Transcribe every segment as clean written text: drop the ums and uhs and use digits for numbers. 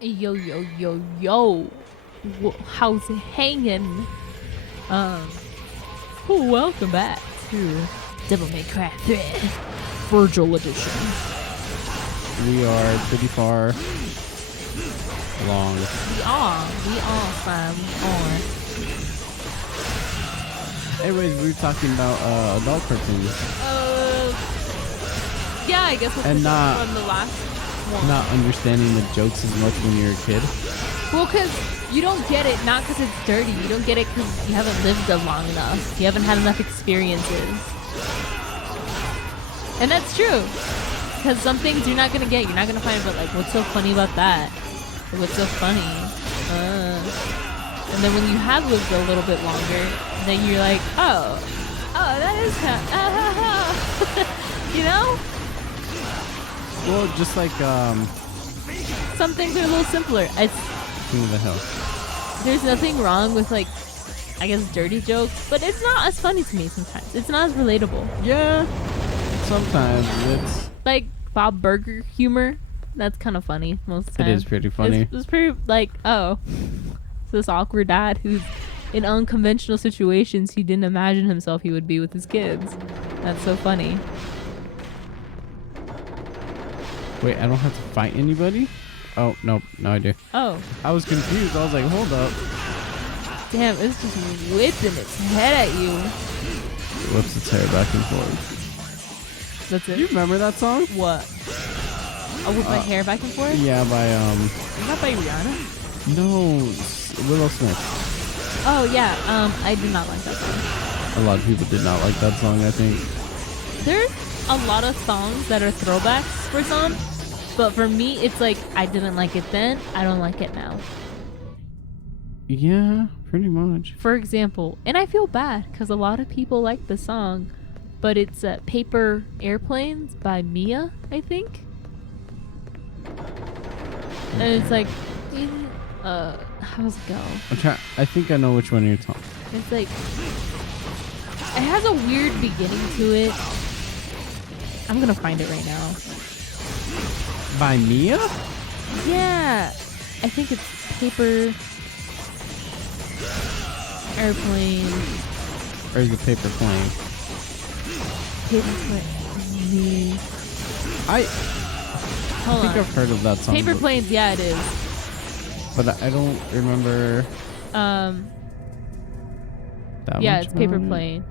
Yo, yo, yo, yo. How's it hanging? Um, welcome back to Devil May Cry 3 Virtual Edition. We are pretty far along. We are fine. Anyways, we were talking about adult cartoons. Yeah, I guess we'll And pick up not- from the last one. Not understanding the jokes as much when you're a kid. Well, because you don't get it, not because it's dirty. You don't get it because you haven't lived it long enough. You haven't had enough experiences. And that's true. Because some things you're not going to get. You're not going to find, but like, what's so funny about that? What's so funny? And then when you have lived a little bit longer, then you're like, oh, that is you know? Well, just like Some things are a little simpler. King of the Hill. There's nothing wrong with, like, I guess dirty jokes, but it's not as funny to me sometimes. It's not as relatable. Yeah, sometimes it's Like Bob Burger humor, that's kind of funny most of the it time. is pretty funny. It's pretty like, oh, it's this awkward dad who's in unconventional situations he didn't imagine himself he would be with his kids. That's so funny. Wait, I don't have to fight anybody? Oh, nope, no I do. Oh, I was confused. I was like, hold up. damn, it's just whipping its head at you. Whoops, its hair back and forth. That's Do you it. remember that song? What? Oh, with my hair back and forth? Yeah, by Is that by Rihanna? no, Willow Smith. Oh yeah, I did not like that song. A lot of people did not like that song, I think. There's a lot of songs that are throwbacks for some, but for me, it's like I didn't like it then, I don't like it now. Yeah, pretty much. For example, and I feel bad because a lot of people like the song, but it's Paper Airplanes by Mia, I think. And it's like, how's it go? I think I know which one you're talking. It's like, it has a weird beginning to it. I'm gonna find it right now. By Mia? Yeah, I think it's Paper Airplane. Or is it Paper Plane? Paper Plane. I Hold think on. I've heard of that song. Paper Planes, yeah, it is. But I don't remember that Yeah, much it's Paper about it. Plane.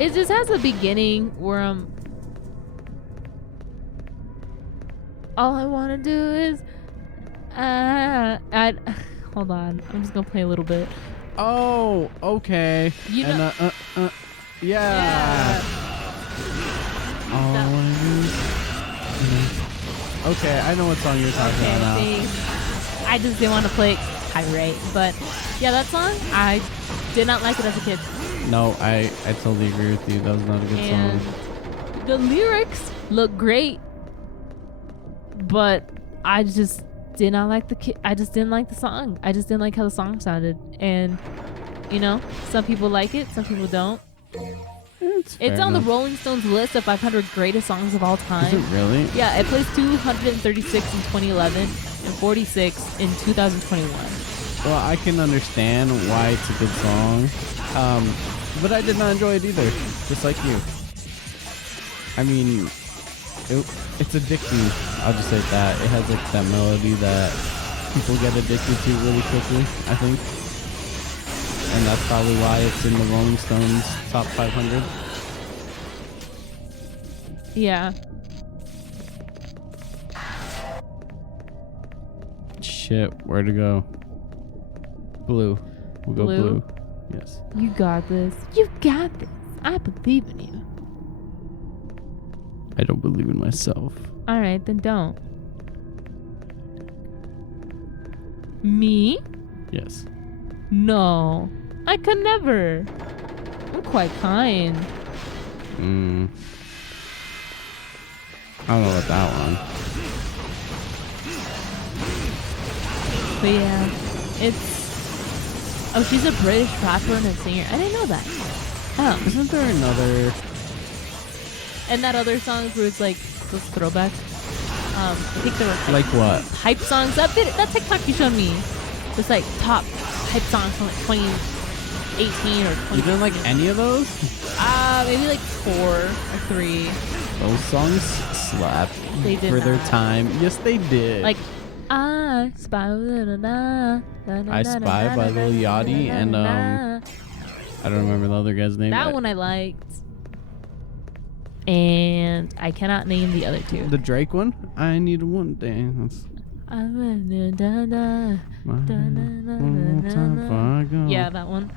It just has a beginning where all I want to do is hold on. I'm just gonna play a little bit. Oh, okay. You and, know- yeah. All I wanna do is- Okay, I know what song you're talking Okay, about now. thanks. I just didn't want to play it copyright, but yeah, that song I did not like it as a kid, No, I totally agree with you. That was not a good and song. the lyrics look great, but I just did not like I just didn't like the song. I just didn't like how the song sounded, and you know, some people like it, some people don't. It's It's fair on the enough. Rolling Stones list of 500 greatest songs of all Is it time. really? Yeah, it placed 236 in 2011 and 46 in 2021. Well, I can understand why it's a good song, but I did not enjoy it either, just like you. I mean, it's addicting. I'll just say that. It has like that melody that people get addicted to really quickly, I think. And that's probably why it's in the Rolling Stones top 500. Yeah. Shit, where to go? Blue. We'll go Blue? blue. Yes. You got this. You got this. I believe in you. I don't believe in myself. All right, then don't. Me? Yes. No. I could never. I'm quite kind. I don't know about that one. But yeah, it's... Oh, she's a British rapper and a singer. I didn't know that. Oh. Isn't there another? And that other song where it's like those throwbacks. I think there were Like what? hype songs. That TikTok you showed me. It's like top hype songs from like 2018 or 20. You didn't like any of those? Maybe like 4 or 3. Those songs slap They did for their not. time. Yes, they did. Like I Spy. I Spy by Lil Yachty and I don't remember the other guy's name. that one I liked. And I cannot name the other two. The Drake one? I need one dance. Yeah, that one.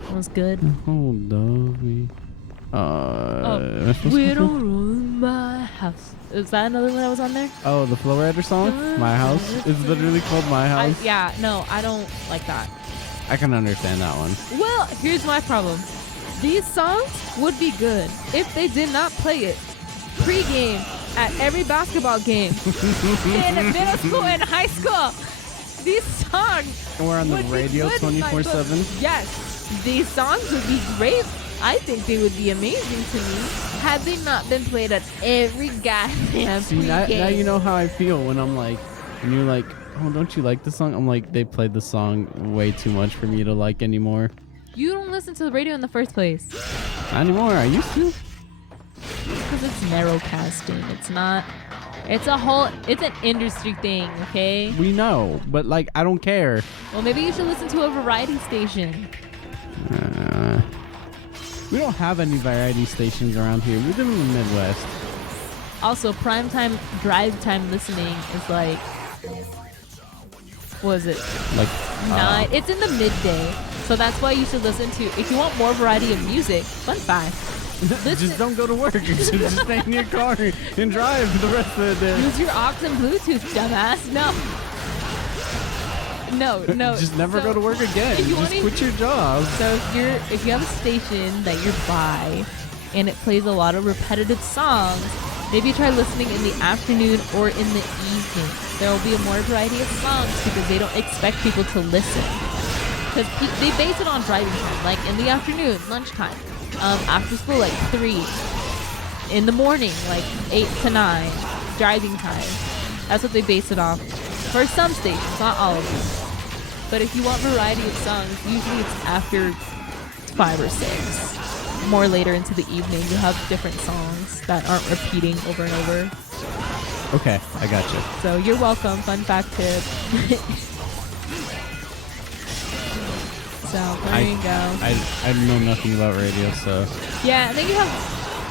That was good. Hold of me. We don't run my house. Is that another one that was on there? Oh, the Flow Rider song? My House? It's literally called My House. No, I don't like that. I can understand that one. Well, here's my problem. These songs would be good if they did not play it pre-game at every basketball game in middle school and high school. These songs We're on the would be radio good in my book. 24/7. Yes, these songs would be great. I think they would be amazing to me had they not been played at every goddamn See, now pre-game. you know how I feel when I'm like, and you're like, oh, don't you like the song? I'm like, they played the song way too much for me to like anymore. You don't listen to the radio in the first place Not anymore. I used to. because it's narrowcasting. It's not. It's an industry thing, okay? We know, but like, I don't care. Well, maybe you should listen to a variety station. We don't have any variety stations around here. We live in the Midwest. Also, primetime drive time listening is like, what is it? Like, 9. It's in the midday. So that's why you should listen to, if you want more variety of music, fun fact. just don't go to work. Just stay in your car and drive the rest of the day. Use your aux and Bluetooth, dumbass. No. Just never go to work again. if you Just wanna- quit your job. So if you have a station that you're by and it plays a lot of repetitive songs, maybe try listening in the afternoon or in the evening. There will be a more variety of songs because they don't expect people to listen. Because they base it on driving time, like in the afternoon, lunchtime, after school, like 3, in the morning, like 8 to 9, driving time. That's what they base it off. For some stations, not all of them. But if you want variety of songs, usually it's after 5 or 6. More later into the evening, you have different songs that aren't repeating over and over. Okay, I got you. So you're welcome. Fun fact tip. So there you go. I know nothing about radio, so Yeah, and then you have,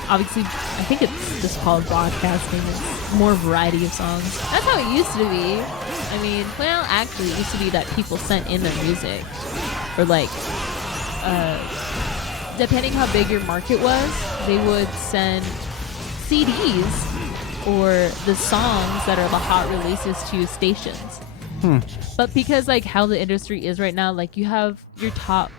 obviously, I think it's just called broadcasting. It's more variety of songs. That's how it used to be. I mean, well, actually, it used to be that people sent in their music. Or like, depending how big your market was, they would send CDs or the songs that are the hot releases to stations. But because like how the industry is right now, like you have your top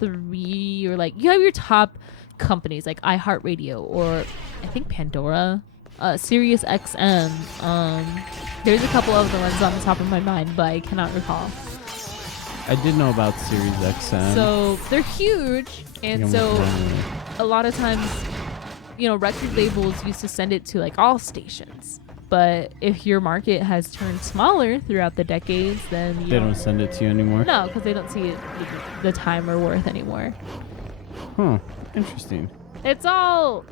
3 or like you have your top companies like iHeartRadio or I think Pandora, Sirius XM. There's a couple of the ones on the top of my mind, but I cannot recall. I did know about Series XM. So they're huge, and so a lot of times, record labels used to send it to like all stations. But if your market has turned smaller throughout the decades, then you they don't send it to you anymore. No, because they don't see it the time or worth anymore. Huh. Interesting. It's a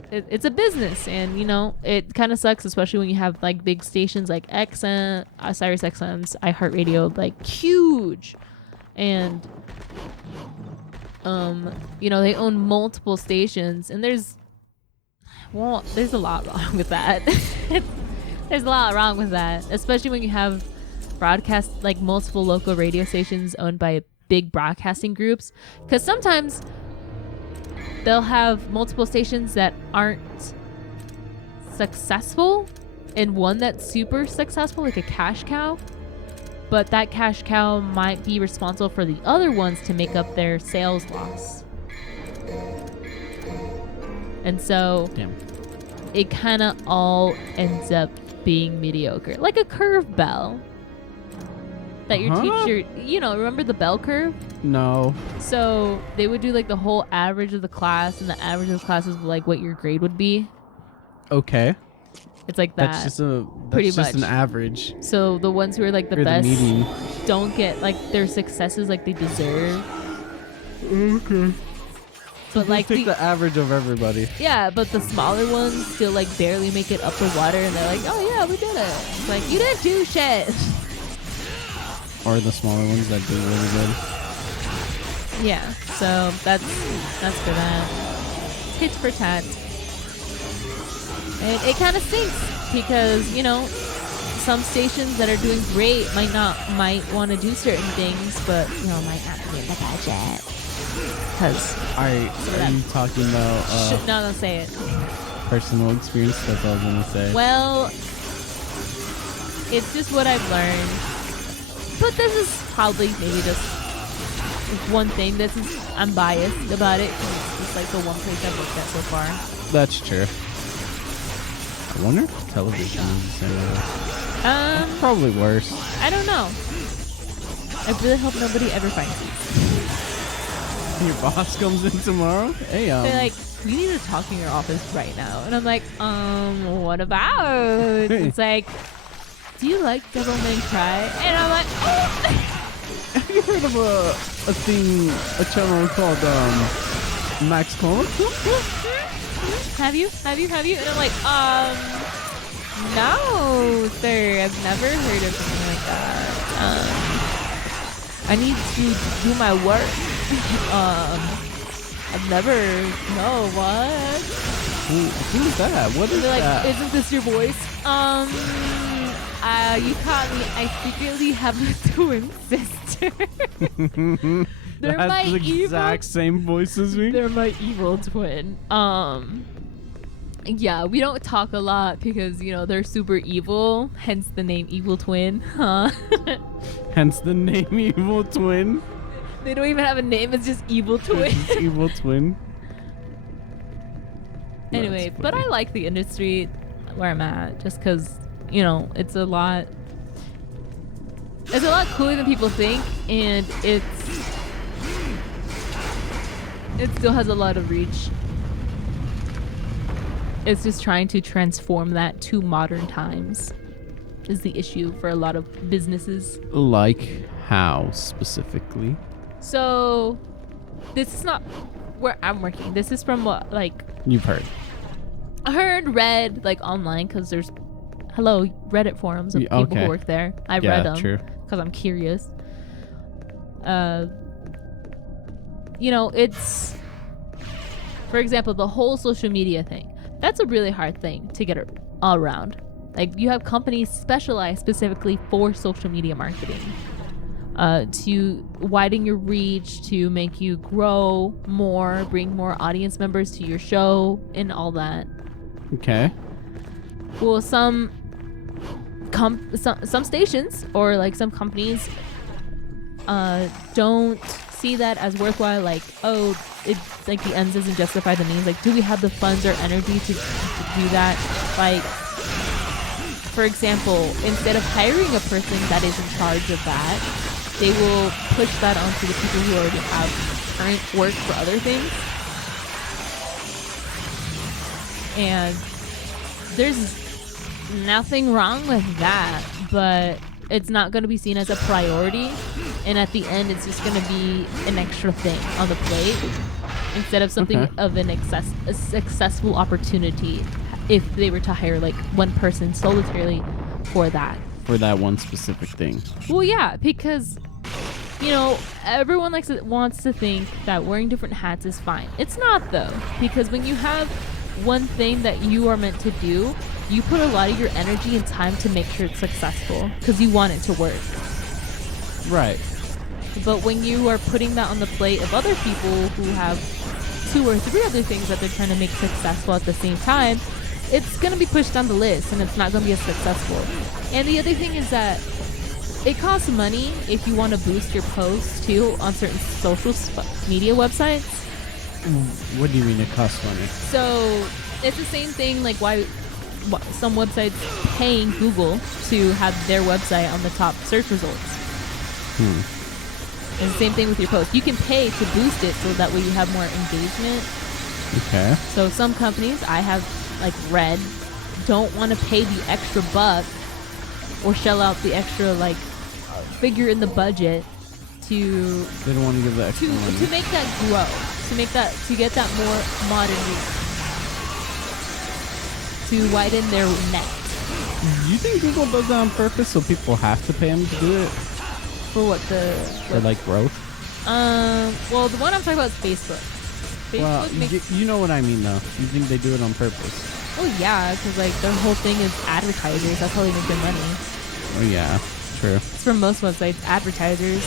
business, and it kind of sucks, especially when you have like big stations like XM, Sirius XM's, iHeartRadio, like huge, and they own multiple stations, and there's a lot wrong with that. There's a lot wrong with that, especially when you have broadcast like multiple local radio stations owned by big broadcasting groups, because sometimes they'll have multiple stations that aren't successful and one that's super successful, like a cash cow, but that cash cow might be responsible for the other ones to make up their sales loss. And so Damn. it kind of all ends up being mediocre, like a curve bell that your teacher, remember the bell curve? No. So they would do like the whole average of the class, and the average of the class is like what your grade would be. Okay. It's like that. That's pretty just an much. average. So the ones who are like the Or best median. don't get like their successes like they deserve. Okay. But like Take the average of everybody. yeah, but the smaller ones still like barely make it up the water, and they're like, oh yeah, we did it. It's like you didn't do shit. Or the smaller ones that do really good. Yeah, so that's for that. Tit for tat. And it kind of stinks because, you know, some stations that are doing great might want to do certain things, but, you know, might not be in the budget. Because... Are you talking about no, don't say it. personal experience? That's all I was going to say. Well, it's just what I've learned. But this is probably maybe just one thing. I'm biased about it. It's like the one place I've looked at so far. That's true. I wonder if television is the same way. Probably worse. I don't know. I really hope nobody ever finds these. Your boss comes in tomorrow? Hey, They're like, we need to talk in your office right now. And I'm like, what about? It's like, do you like Devil May Cry? And I'm like, have you heard of a channel called Max Clone? Have you? And I'm like, no, sir. I've never heard of something like that. I need to do my work. I've never. No, what? Who's that? What is They're like, that? isn't this your voice? You caught me. I secretly have a twin sister. They're That my has the exact same voice as me? They're my evil twin. Yeah, we don't talk a lot because, you know, they're super evil, hence the name Evil Twin. Huh? Hence the name Evil Twin. They don't even have a name, it's just Evil Twin. It's Evil Twin. Anyway, That's but funny. I like the industry where I'm at just because, you know, it's a lot cooler than people think, and it still has a lot of reach. It's just trying to transform that to modern times is the issue for a lot of businesses. Like how specifically? So this is not where I'm working. This is from what, like, You've heard. I read like online because there's Reddit forums of people okay. who work there. I Yeah, read them true. because I'm curious. You know, it's, for example, the whole social media thing. That's a really hard thing to get all around. Like, you have companies specialized specifically for social media marketing, to widen your reach, to make you grow more, bring more audience members to your show, and all that. Okay. Well, some stations or like some companies don't see that as worthwhile. Like, oh, it's like the ends doesn't justify the means. Like, do we have the funds or energy to do that? Like, for example, instead of hiring a person that is in charge of that, they will push that onto the people who already have current work for other things. And there's nothing wrong with that, but it's not going to be seen as a priority, and at the end it's just going to be an extra thing on the plate instead of something Okay. of a successful opportunity if they were to hire like one person solitarily for that. For that one specific thing. Well, yeah, because, you know, everyone wants to think that wearing different hats is fine. It's not, though, because when you have one thing that you are meant to do, you put a lot of your energy and time to make sure it's successful because you want it to work. Right. But when you are putting that on the plate of other people who have 2 or 3 other things that they're trying to make successful at the same time, it's going to be pushed down the list and it's not going to be as successful. And the other thing is that it costs money if you want to boost your posts too on certain social media websites. What do you mean it costs money? So it's the same thing like why some websites paying Google to have their website on the top search results. And the same thing with your post. You can pay to boost it so that way you have more engagement. Okay. So some companies I have like read don't want to pay the extra buck or shell out the extra like figure in the budget to They don't want to give the extra money. to make that grow, to get that more modern reach, to widen their net. You think Google does that on purpose so people have to pay them to do it? For what For like growth? well, the one I'm talking about is Facebook. Well, makes you know what I mean though. You think they do it on purpose? oh yeah, because like their whole thing is advertisers. That's how they make their money. Oh yeah, true. It's for most websites, advertisers.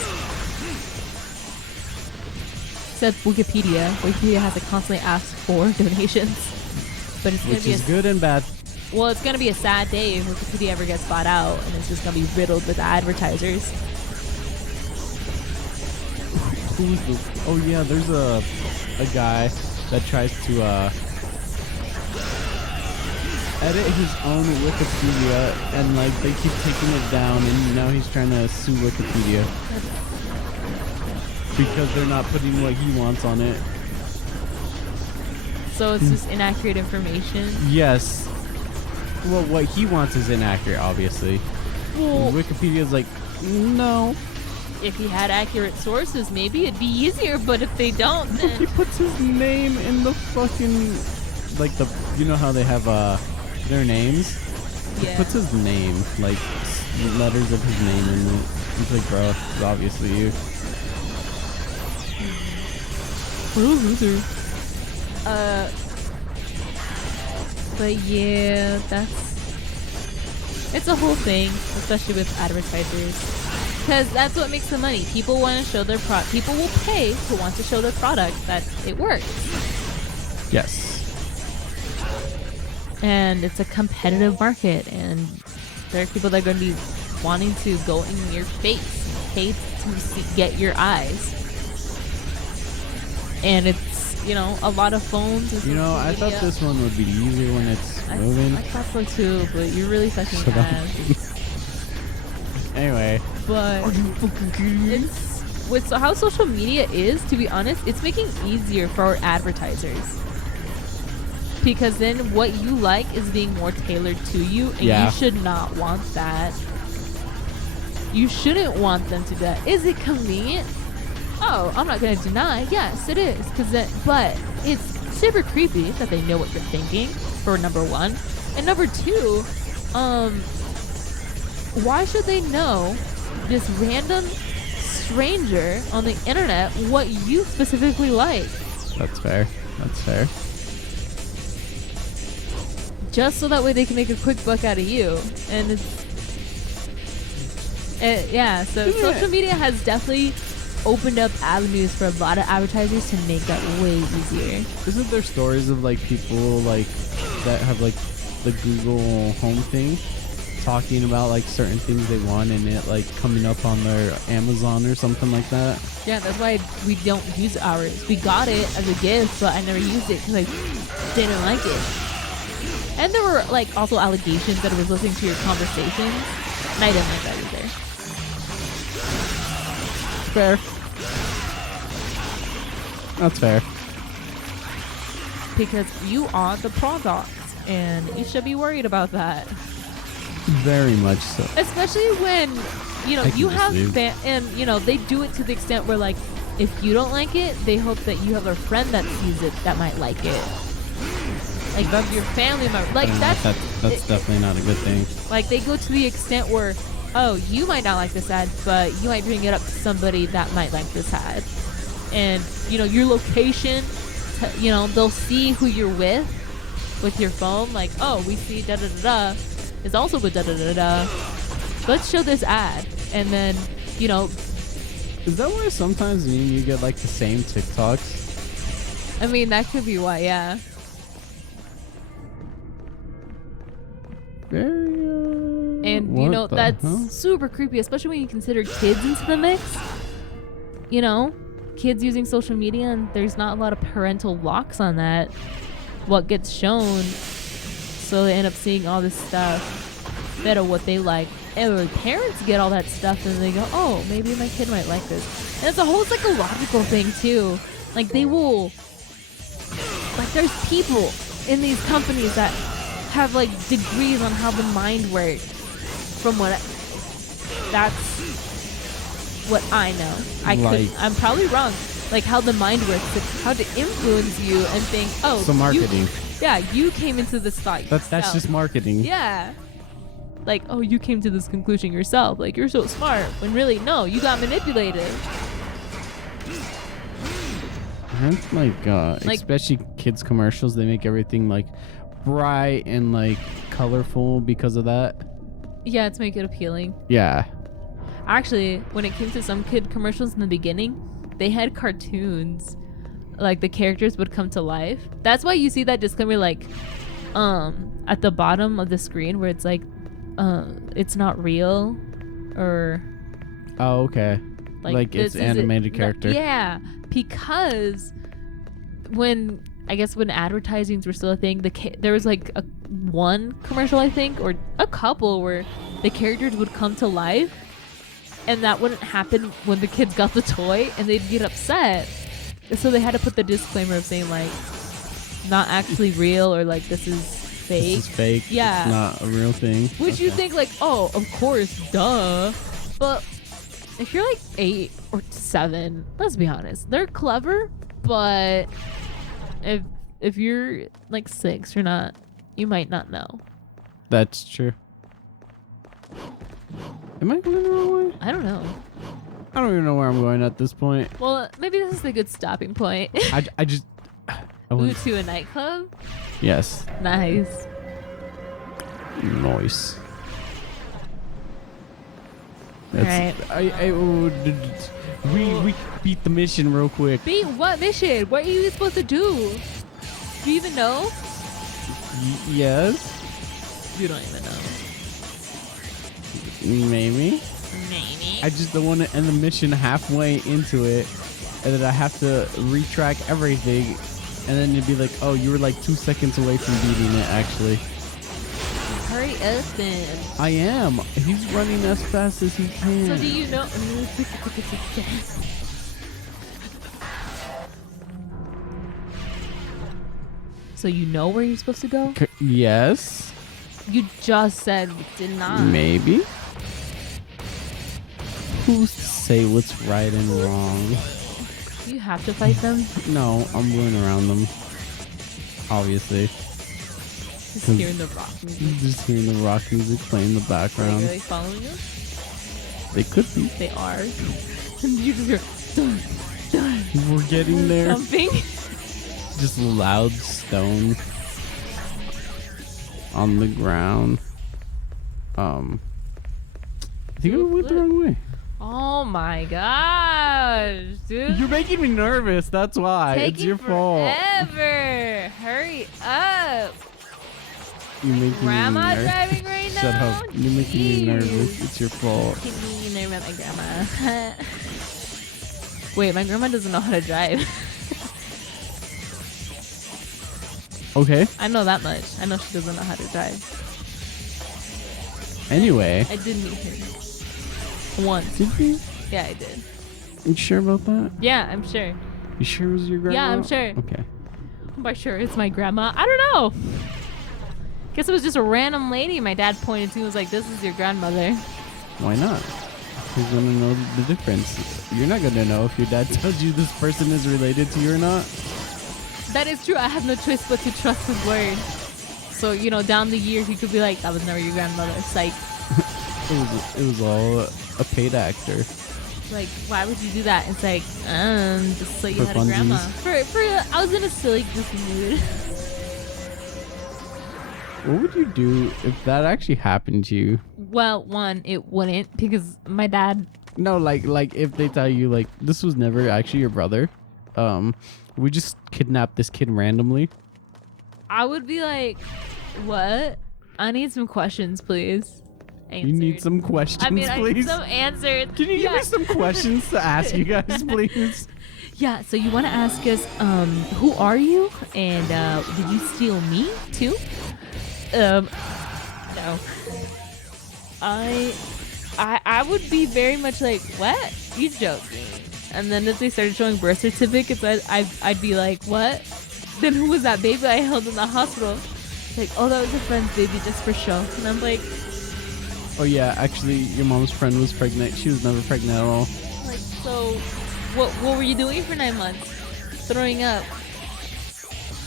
Except Wikipedia. Wikipedia has to constantly ask for donations. But it's gonna Which be is good and bad. well, it's gonna be a sad day if Wikipedia ever gets bought out, and it's just gonna be riddled with advertisers. Oh yeah, there's a guy that tries to edit his own Wikipedia, and like they keep taking it down, and now he's trying to sue Wikipedia because they're not putting what he wants on it. So it's just inaccurate information. Yes. Well, what he wants is inaccurate, obviously. Well, Wikipedia's like, no. if he had accurate sources, maybe it'd be easier. But if they don't, He then puts his name in the fucking, like the, you know how they have their names? He yeah. puts his name, like letters of his name in it. He's like, bro, it's obviously you. But yeah, it's a whole thing, especially with advertisers, because that's what makes the money. People want to show their product. People will pay to want to show their product that it works, Yes. and it's a competitive market, and there are people that are going to be wanting to go in your face, pay to get your eyes, and it's a lot of phones. And You know, I social thought media. this one would be easier when it's I moving. thought so too, but you're really fucking Shut up. ass. Anyway. But it's with how social media is, to be honest, it's making it easier for our advertisers, because then what you like is being more tailored to you, and Yeah. you should not want that. You shouldn't want them to do that. Is it convenient? Oh, I'm not gonna deny. Yes, it is. But it's super creepy that they know what you're thinking. For number one, and number two, why should they know this random stranger on the internet what you specifically like? That's fair. That's fair. Just so that way they can make a quick buck out of you. And yeah, so Yeah. social media has definitely opened up avenues for a lot of advertisers to make that way easier. Isn't there stories of like people like that have like the Google Home thing talking about like certain things they want and it like coming up on their Amazon or something like that? Yeah, that's why we don't use ours. We got it as a gift, but I never used it because I didn't like it. And there were like also allegations that I was listening to your conversations, and I didn't like that either. Fair. That's fair. Because you are the product, and you should be worried about that. Very much so. Especially when, I can you just have leave. and they do it to the extent where like, if you don't like it, they hope that you have a friend that sees it that might like it. Like that's your family member. Like I don't know if that's definitely not a good thing. like they go to the extent where, oh, you might not like this ad, but you might bring it up to somebody that might like this ad. And, your location, they'll see who you're with your phone. Like, oh, we see da-da-da-da is also with da-da-da-da. Let's show this ad. And then, Is that why sometimes me and you get like the same TikToks? I mean, that could be why, yeah. Very, And, what the that's hell? super creepy, especially when you consider kids into the mix. Kids using social media, and there's not a lot of parental locks on that. What gets shown, so they end up seeing all this stuff that are what they like. And the parents get all that stuff, and they go, oh, maybe my kid might like this. And it's a whole psychological thing, too. Like, they will... Like, there's people in these companies that have like degrees on how the mind works. From that's what I know. I'm probably wrong. Like how the mind works, like how to influence you and think, oh, So marketing. You came into this thought. That's yourself. just marketing. Yeah. Like, oh, you came to this conclusion yourself. Like, you're so smart. When really, no, you got manipulated. That's like, especially kids commercials, they make everything like bright and like colorful because of that. Yeah, to make it appealing. Yeah. Actually, when it came to some kid commercials in the beginning, they had cartoons. Like the characters would come to life. That's why you see that disclaimer like at the bottom of the screen where it's like it's not real or Oh, okay. Like it's animated character. Yeah, because when advertisings were still a thing, there was like one commercial I think or a couple where the characters would come to life, and that wouldn't happen when the kids got the toy, and they'd get upset. So they had to put the disclaimer of saying like not actually real or like this is fake. This is fake. Yeah. It's not a real thing. Which you think like, oh, of course, duh. But if you're like 8 or 7, let's be honest, they're clever, but if you're like 6, you might not know. That's true. Am I going the wrong way? I don't know. I don't even know where I'm going at this point. Well, maybe this is a good stopping point. I just Ooh, to a nightclub? Yes. Nice. Nice. Right. We beat the mission real quick. Beat what mission? What are you supposed to do? Do you even know? Yes. You don't even know. Maybe. Maybe. I just don't want to end the mission halfway into it, and then I have to retrack everything, and then it'd be like, oh, you were like 2 seconds away from beating it, actually. Hurry up then. I am. He's running as fast as he can. So do you know? So you know where you're supposed to go? Yes. You just said you did not. Maybe. Who's to say what's right and wrong? Do you have to fight them? No, I'm going around them. Obviously. Just hearing the rock music. Just hearing the rock music playing in the Are background. they really following you? They could be. They are. And you just hear dun, dun, We're getting there. something. Just loud stone on the ground. I think I went the wrong way. Oh my gosh, dude. You're making me nervous. That's why. It's your fault. Forever. Hurry up. You're making Grandma me nervous. driving right now? Shut up. You're making me Jeez. nervous. It's your fault. Making me nervous about my grandma. Wait, my grandma doesn't know how to drive. Okay. I know that much. I know she doesn't know how to drive. Anyway. I did meet her once. Did you? Yeah, I did. You sure about that? Yeah, I'm sure. You sure it was your grandma? Yeah, I'm sure. Okay. I'm quite sure it's my grandma. I don't know. Guess it was just a random lady my dad pointed to and was like, this is your grandmother. Why not? Who's gonna know the difference? You're not gonna know if your dad tells you this person is related to you or not. That is true. I have no choice but to trust his word. So, down the years, he could be like, that was never your grandmother. Psych. It was all a paid actor. Like, why would you do that? It's like, just so you For had a grandma. funsies. I was in a silly, goofy mood. What would you do if that actually happened to you? Well, one, it wouldn't, because my dad. No, like if they tell you like this was never actually your brother, we just kidnapped this kid randomly. I would be like, what? I need some questions, please. Answered. You need some questions, I need please. some answers. Can you give me some questions to ask you guys, please? Yeah, so you want to ask us, who are you? And did you steal me too? No. I would be very much like, what? You joking? And then if they started showing birth certificates, I'd be like, what? Then who was that baby I held in the hospital? like, oh, that was a friend's baby just for show. And I'm like, Oh yeah, actually, your mom's friend was pregnant. She was never pregnant at all. so what were you doing for 9 months? Throwing up.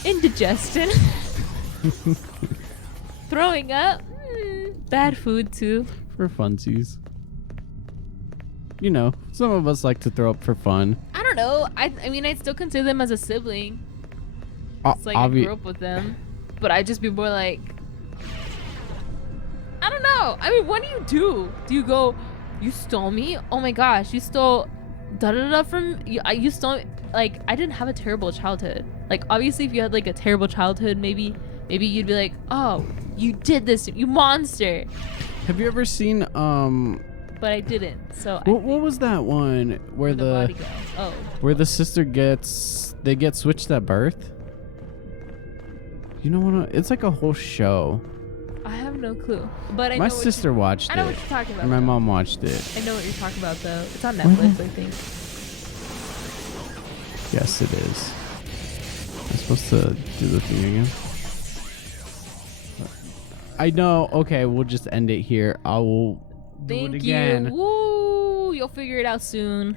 Indigestion. Throwing up. Bad food too. For funsies. You know, some of us like to throw up for fun. I don't know. I mean, I'd still consider them as a sibling. It's like I grew up with them. But I'd just be more like, I don't know. I mean, what do? Do you go, you stole me? Oh my gosh, you stole da-da-da from, you stole, like, I didn't have a terrible childhood. Like, obviously, if you had, like, a terrible childhood, maybe you'd be like, oh, you did this, you monster. Have you ever seen, But I didn't, so what was that one where body go. Oh. where the sister they get switched at birth? You know what? It's like a whole show. I have no clue. But I My know sister watched it. I know what you're talking about. And my though. mom watched it. I know what you're talking about, though. It's on Netflix, I think. Yes, it is. I'm supposed to do the thing again. I know. Okay, we'll just end it here. I will do it Thank again. you. Woo! You'll figure it out soon.